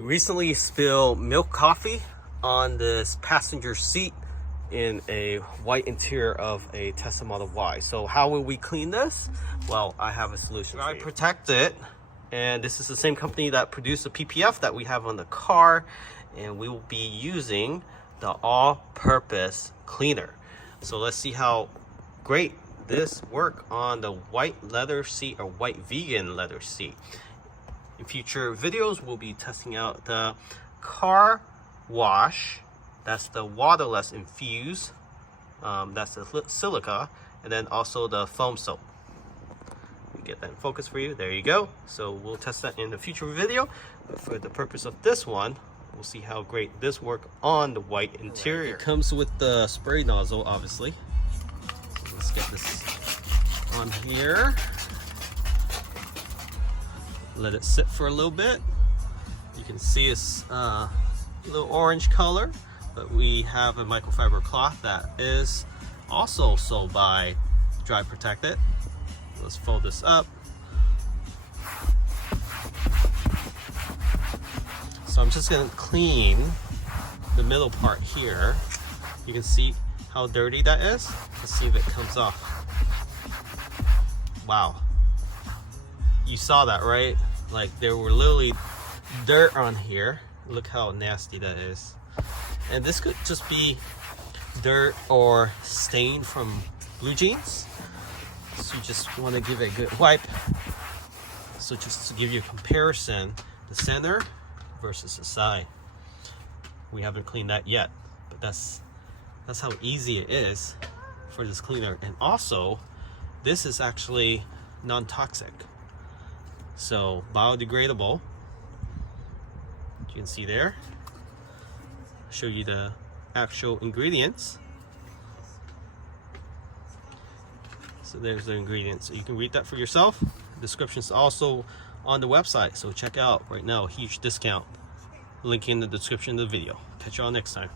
recently spilled milk coffee on this passenger seat in a white interior of a Tesla Model Y. So how will we clean this? Well, I have a solution. I protect it, and this is the same company that produced the PPF that we have on the car, and we will be using the all-purpose cleaner. So let's see how great this work on the white leather seat or white vegan leather seat. In future videos, we'll be testing out the car wash. That's the waterless infused. That's the silica, and then also the foam soap. We get that in focus for you. There you go. So we'll test that in a future video. But for the purpose of this one, we'll see how great this works on the white interior. It comes with the spray nozzle, obviously. So let's get this on here. Let it sit for a little bit. You can see it's a little orange color, but we have a microfiber cloth that is also sold by Dry Protected. Let's fold this up. So I'm just gonna clean the middle part here. You can see how dirty that is. Let's see if it comes off. Wow. You saw that, right? Like there were literally dirt on here. Look how nasty that is. And this could just be dirt or stain from blue jeans. So you just want to give it a good wipe. So just to give you a comparison, the center versus the side. We haven't cleaned that yet, but that's how easy it is for this cleaner. And also, this is actually non-toxic. So biodegradable. You can see there. Show you the actual ingredients. So there's the ingredients. So you can read that for yourself. Description is also on the website. So check out right now, huge discount. Link in the description of the video. Catch y'all next time.